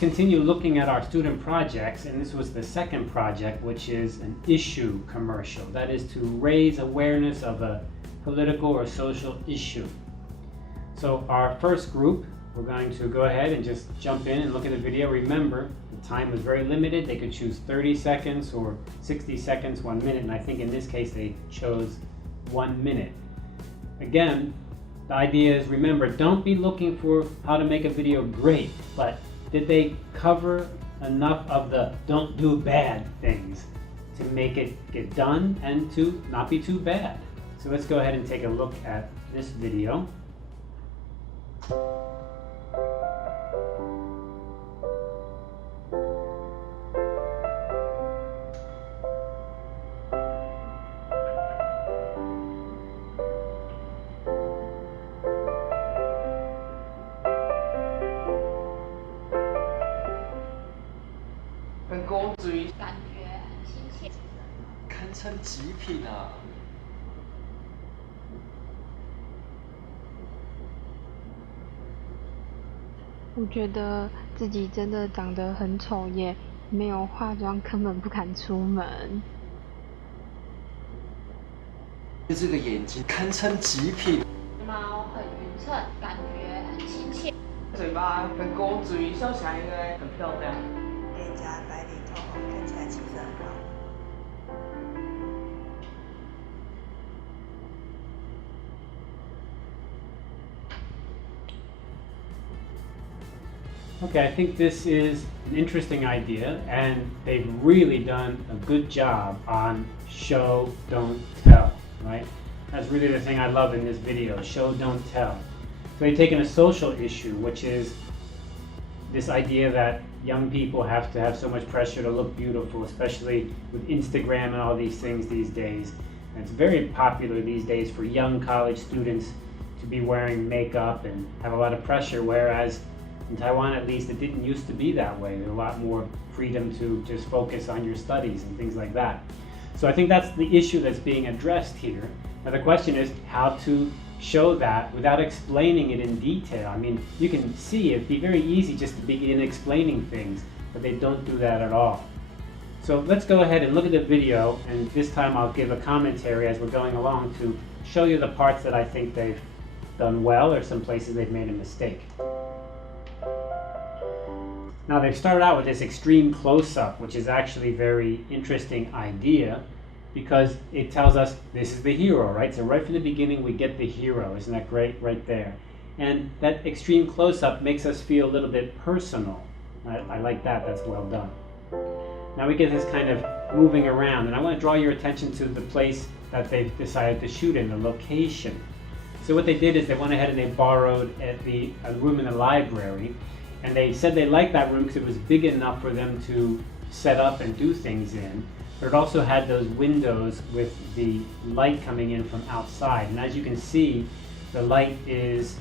continue looking at our student projects, and this was the second project, which is an issue commercial. That is to raise awareness of a political or social issue. So our first group, we're going to go ahead and just jump in and look at the video. Remember, the time was very limited. They could choose 30 seconds or 60 seconds, 1 minute, and I think in this case they chose 1 minute. Again, the idea is, remember, don't be looking for how to make a video great, but did they cover enough of the don't do bad things to make it get done and to not be too bad? So let's go ahead and take a look at this video.本公主感觉很亲切，堪称极品啊！我觉得自己真的长得很丑耶，没有化妆根本不敢出门。这个眼睛堪称极品。毛很匀称，感觉很亲切。嘴巴本公主笑起来应该很漂亮。脸颊白里透红，看起来气色很好。Okay, I think this is an interesting idea, and they've really done a good job on show, don't tell, right? That's really the thing I love in this video, show, don't tell. So they've taken a social issue, which is this idea that young people have to have so much pressure to look beautiful, especially with Instagram and all these things these days. And it's very popular these days for young college students to be wearing makeup and have a lot of pressure, whereas in Taiwan, at least, it didn't used to be that way. There's a lot more freedom to just focus on your studies and things like that. So I think that's the issue that's being addressed here. Now the question is how to show that without explaining it in detail. I mean, you can see it'd be very easy just to begin explaining things, but they don't do that at all. So let's go ahead and look at the video, and this time I'll give a commentary as we're going along to show you the parts that I think they've done well or some places they've made a mistake. Now they've started out with this extreme close-up, which is actually a very interesting idea because it tells us this is the hero, right? So right from the beginning we get the hero. Isn't that great right there? And that extreme close-up makes us feel a little bit personal. I like that, that's well done. Now we get this kind of moving around, and I want to draw your attention to the place that they've decided to shoot in, the location. So what they did is they went ahead and they borrowed a room in the library. And they said they liked that room because it was big enough for them to set up and do things in. But it also had those windows with the light coming in from outside. And as you can see, the light is,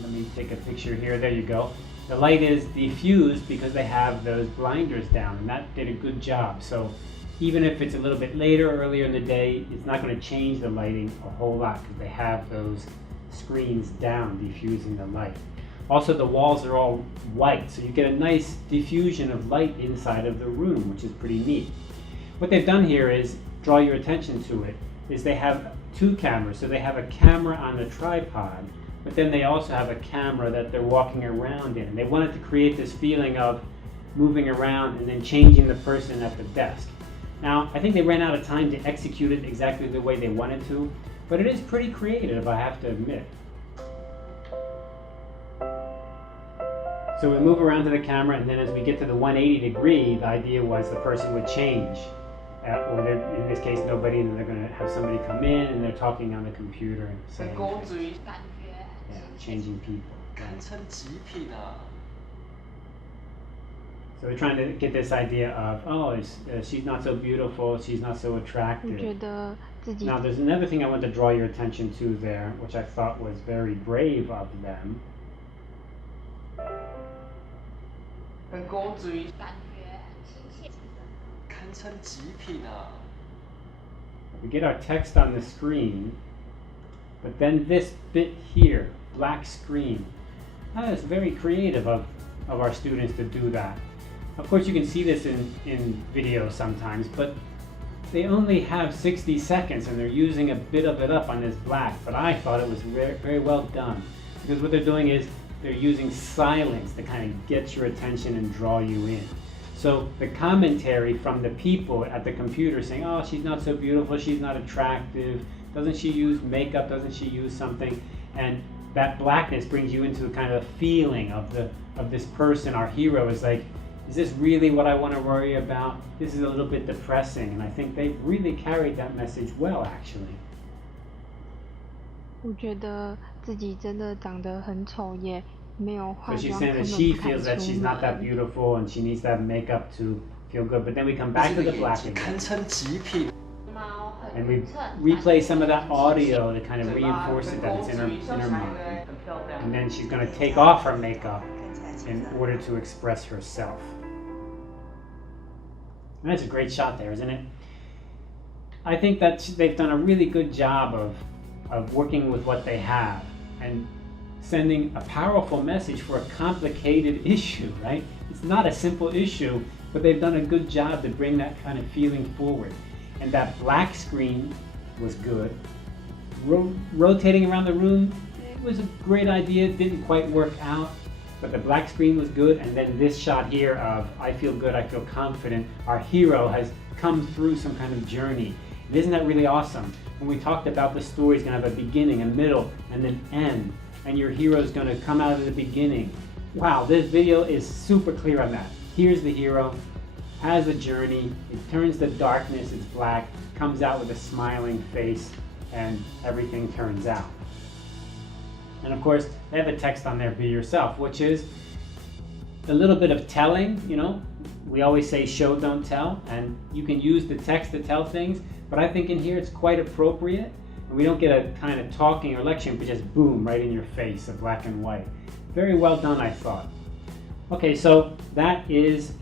let me take a picture here, there you go. The light is diffused because they have those blinders down, and that did a good job. So even if it's a little bit later, earlier in the day, it's not going to change the lighting a whole lot because they have those screens down diffusing the light. Also, the walls are all white, so you get a nice diffusion of light inside of the room, which is pretty neat. What they've done here is, draw your attention to it, is they have two cameras. So they have a camera on the tripod, but then they also have a camera that they're walking around in. They wanted to create this feeling of moving around and then changing the person at the desk. Now, I think they ran out of time to execute it exactly the way they wanted to, but it is pretty creative, I have to admit. So we move around to the camera, and then as we get to the 180 degree, the idea was the person would change. Or in this case, nobody, and then they're going to have somebody come in, and they're talking on the computer and saying, changing people. So we're trying to get this idea of, oh, she's not so beautiful, she's not so attractive. Now there's another thing I want to draw your attention to there, which I thought was very brave of them. We get our text on the screen, but then this bit here, black screen. That is very creative of of our students to do that. Of course, you can see this in videos sometimes, but they only have 60 seconds and they're using a bit of it up on this black, but I thought it was very well done, because what they're doing is they're using silence to kind of get your attention and draw you in. So the commentary from the people at the computer saying, oh, she's not so beautiful, she's not attractive, doesn't she use makeup, doesn't she use something, and that blackness brings you into a kind of feeling of this person. Our hero is like, is this really what I want to worry about? This is a little bit depressing, and I think they've really carried that message well, actually. 我觉得自己真的长得很丑，也没有化 So she's 妆， saying 根 that 本 she 不敢 feels that 出 she's not that 门。 beautiful and she needs to have makeup to feel good. But then we come back to 这 the 个 black 眼睛 again. 堪称极品。猫很 And we 匀称， replay some of that 感觉很清晰 audio to kind of reinforce it that it's in her mind. And then she's going to take off her makeup 看起来气 in 色很 order 好 to express herself. And that's a great shot there, isn't it? I think that they've done a really good job of working with what they have and sending a powerful message for a complicated issue, right? It's not a simple issue, but they've done a good job to bring that kind of feeling forward. And that black screen was good. Rotating around the room, it was a great idea. It didn't quite work out, but the black screen was good. And then this shot here of I feel good, I feel confident. Our hero has come through some kind of journey. And isn't that really awesome? When we talked about the story is going to have a beginning, a middle, and an end. And your hero is going to come out of the beginning. Wow, this video is super clear on that. Here's the hero, has a journey, it turns the darkness, it's black, comes out with a smiling face, and everything turns out. And of course, they have a text on there, be yourself, which is a little bit of telling, you know. We always say show, don't tell, and you can use the text to tell things, but I think in here it's quite appropriate. And we don't get a kind of talking or lecturing, but just boom, right in your face, a black and white. Very well done, I thought. Okay, so that is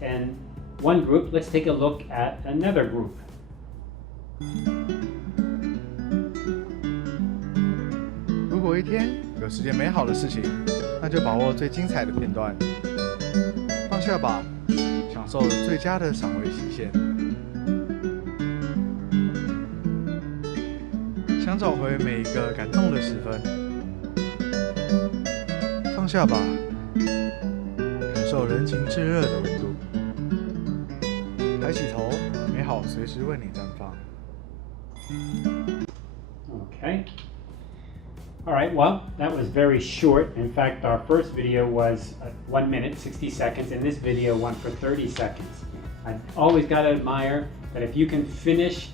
one group. Let's take a look at another group. 如果一天有10件美好的事情，那就把握最精彩的片段，放下吧，享受最佳的赏味期限。想找回每一个感动的时分，放下吧，感受人情炙热的温度。抬起头，美好随时为你绽放。 Okay. All right, well, that was very short. In fact, our first video was 1 minute, 60 seconds, and this video went for 30 seconds. I always got to admire that if you can finish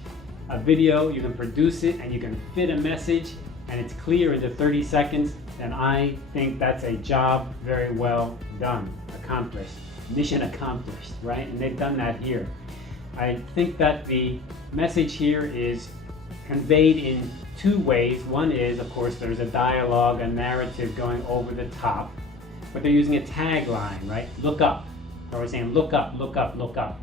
a video, you can produce it, and you can fit a message, and it's clear into 30 seconds, then I think that's a job very well done, accomplished, mission accomplished, right? And they've done that here. I think that the message here is conveyed in two ways. One is, of course, there's a dialogue, a narrative going over the top, but they're using a tagline, right? Look up. They're always saying, look up, look up, look up.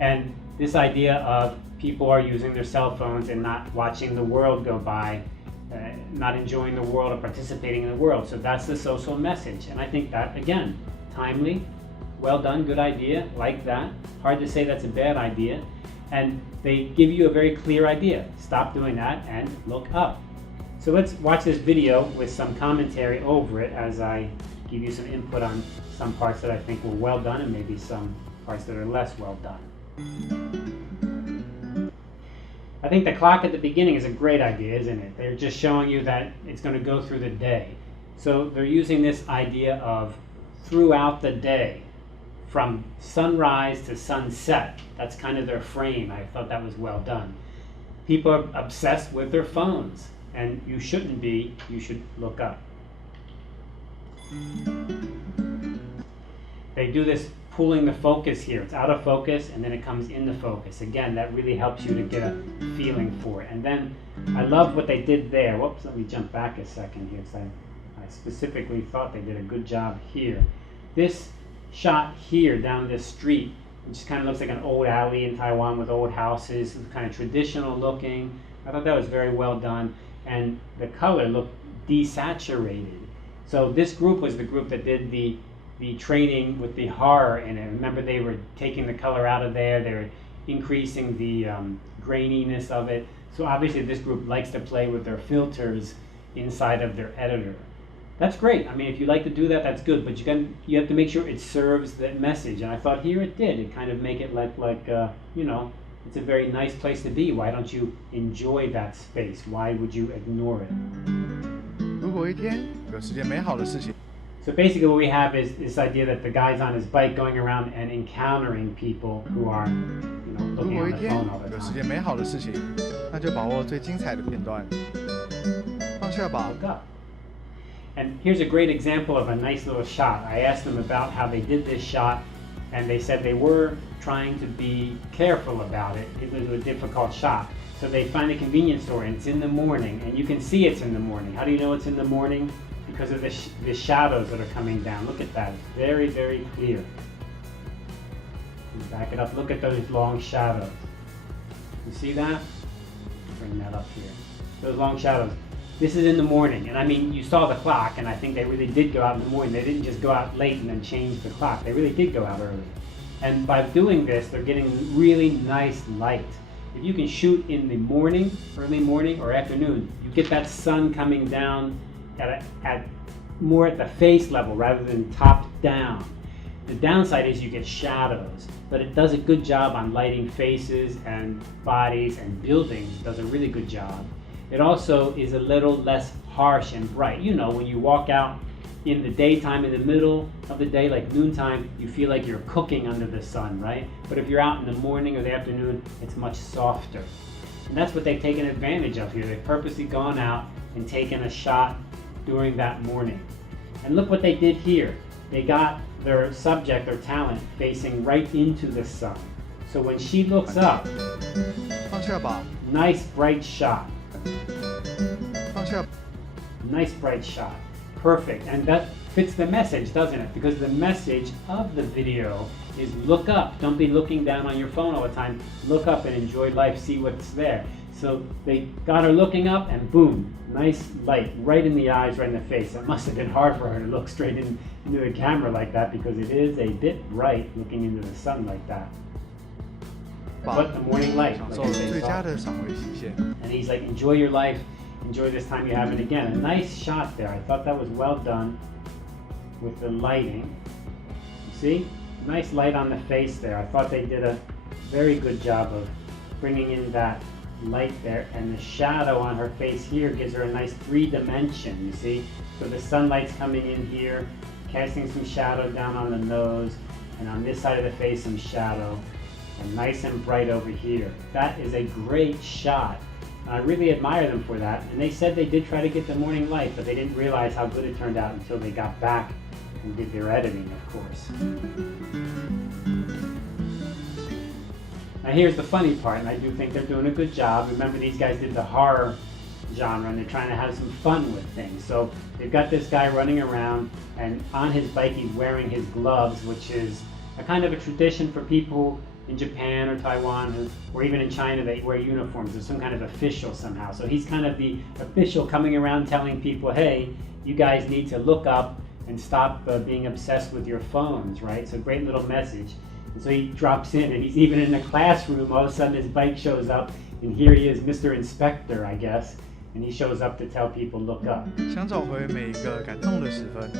And this idea of people are using their cell phones and not watching the world go by, not enjoying the world or participating in the world. So that's the social message. And I think that, again, timely, well done, good idea, like that. Hard to say that's a bad idea. And they give you a very clear idea. Stop doing that and look up. So let's watch this video with some commentary over it as I give you some input on some parts that I think were well done and maybe some parts that are less well done. I think the clock at the beginning is a great idea, isn't it? They're just showing you that it's going to go through the day. So they're using this idea of throughout the day, from sunrise to sunset. That's kind of their frame. I thought that was well done. People are obsessed with their phones, and you shouldn't be. You should look up. They do this pulling the focus here. It's out of focus and then it comes into focus. Again, that really helps you to get a feeling for it. And then I love what they did there. Whoops, let me jump back a second here because I specifically thought they did a good job here. This shot here down this street, which kind of looks like an old alley in Taiwan with old houses, kind of traditional looking. I thought that was very well done. And the color looked desaturated. So this group was the group that did the the training with the horror in it. Remember, they were taking the color out of there, they were increasing the graininess of it. So obviously this group likes to play with their filters inside of their editor. That's great. I mean, if you like to do that, that's good, but you have to make sure it serves that message. And I thought here it did. It kind of make it like you know, it's a very nice place to be. Why don't you enjoy that space? Why would you ignore it? 如果一天有十件美好的事情， So basically what we have is this idea that the guy's on his bike going around and encountering people who are, you know, 如 looking 果 on 一 the 天 phone all the 有十 time. 件美好的事情，那就把握最精彩的片段，放下吧。 Look up. And here's a great example of a nice little shot. I asked them about how they did this shot, and they said they were trying to be careful about it. It was a difficult shot. So they find a convenience store, and it's in the morning, and you can see it's in the morning. How do you know it's in the morning? Because of the shadows that are coming down. Look at that. It's very, very clear. Back it up. Look at those long shadows. You see that? Bring that up here. Those long shadows. This is in the morning, and I mean, you saw the clock, and I think they really did go out in the morning. They didn't just go out late and then change the clock. They really did go out early. And by doing this, they're getting really nice light. If you can shoot in the morning, early morning or afternoon, you get that sun coming down at more at the face level rather than top down. The downside is you get shadows, but it does a good job on lighting faces and bodies and buildings. It does a really good job. It also is a little less harsh and bright. You know, when you walk out in the daytime, in the middle of the day, like noontime, you feel like you're cooking under the sun, right? But if you're out in the morning or the afternoon, it's much softer. And that's what they've taken advantage of here. They've purposely gone out and taken a shot during that morning. And look what they did here. They got their subject or talent facing right into the sun. So when she looks up, 放下吧， nice bright shot. 放下。 Nice bright shot. Perfect. And that fits the message, doesn't it? Because the message of the video is look up. Don't be looking down on your phone all the time. Look up and enjoy life. See what's there. So they got her looking up and boom, nice light right in the eyes, right in the face. It must have been hard for her to look straight into the camera like that because it is a bit bright looking into the sun like that. But the morning light, 享 like 受 I 最 say, 佳 soft. 的赏味期限。 And he's like, enjoy your life, enjoy this time you have it again. A nice shot there. I thought that was well done with the lighting. You see? Nice light on the face there. I thought they did a very good job of bringing in that light there. And the shadow on her face here gives her a nice 3-dimension, you see? So the sunlight's coming in here, casting some shadow down on the nose, and on this side of the face some shadow. And nice and bright over here. That is a great shot. I really admire them for that. And they said they did try to get the morning light, but they didn't realize how good it turned out until they got back and did their editing, of course. Now here's the funny part, and I do think they're doing a good job. Remember, these guys did the horror genre, and they're trying to have some fun with things. So they've got this guy running around, and on his bike he's wearing his gloves, which is a kind of a tradition for people in Japan or Taiwan, or even in China, they wear uniforms. There's some kind of official somehow. So he's kind of the official coming around telling people, hey, you guys need to look up and stop being obsessed with your phones, right? So great little message. And so he drops in, and he's even in the classroom. All of a sudden his bike shows up, and here he is, Mr. Inspector, I guess. And he shows up to tell people, look up. 想找回每一个感动的时分。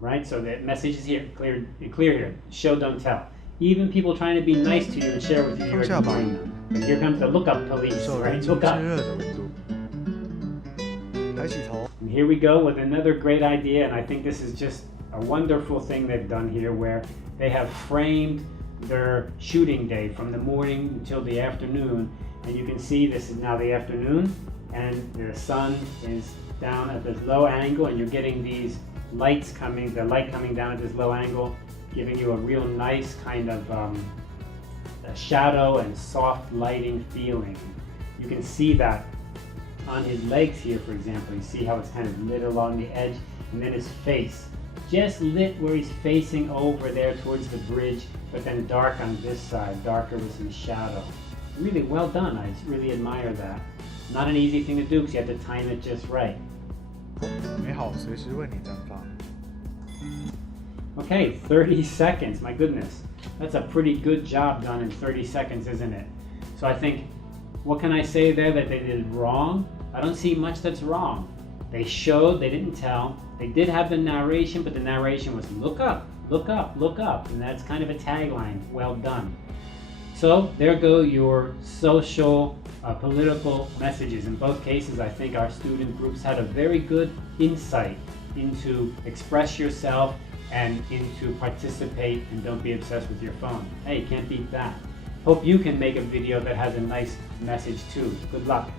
Right, so the message is here, clear here. Show, don't tell. Even people trying to be nice to you and share with you, you're ignoring them. And here comes the look up police, 受 right? 人中 Look 炙 up. 热的温度。抬起头， And here we go with another great idea, and I think this is just a wonderful thing they've done here, where they have framed their shooting day from the morning until the afternoon. And you can see this is now the afternoon, and the sun is down at this low angle, and you're getting these lights coming, the light coming down at this low angle, giving you a real nice kind of a shadow and soft lighting feeling. You can see that on his legs here, for example. You see how it's kind of lit along the edge, and then his face. Just lit where he's facing over there towards the bridge, but then dark on this side, darker with some shadow. Really well done. I really admire that. Not an easy thing to do because you have to time it just right. 美好随时为你绽放。Okay, 30 seconds, my goodness. That's a pretty good job done in 30 seconds, isn't it? So I think, what can I say there that they did wrong? I don't see much that's wrong. They showed, they didn't tell. They did have the narration, but the narration was look up, look up, look up. And that's kind of a tagline, well done. So there go your social, political messages. In both cases, I think our student groups had a very good insight into express yourself and into participate and don't be obsessed with your phone. Hey, can't beat that. Hope you can make a video that has a nice message too. Good luck.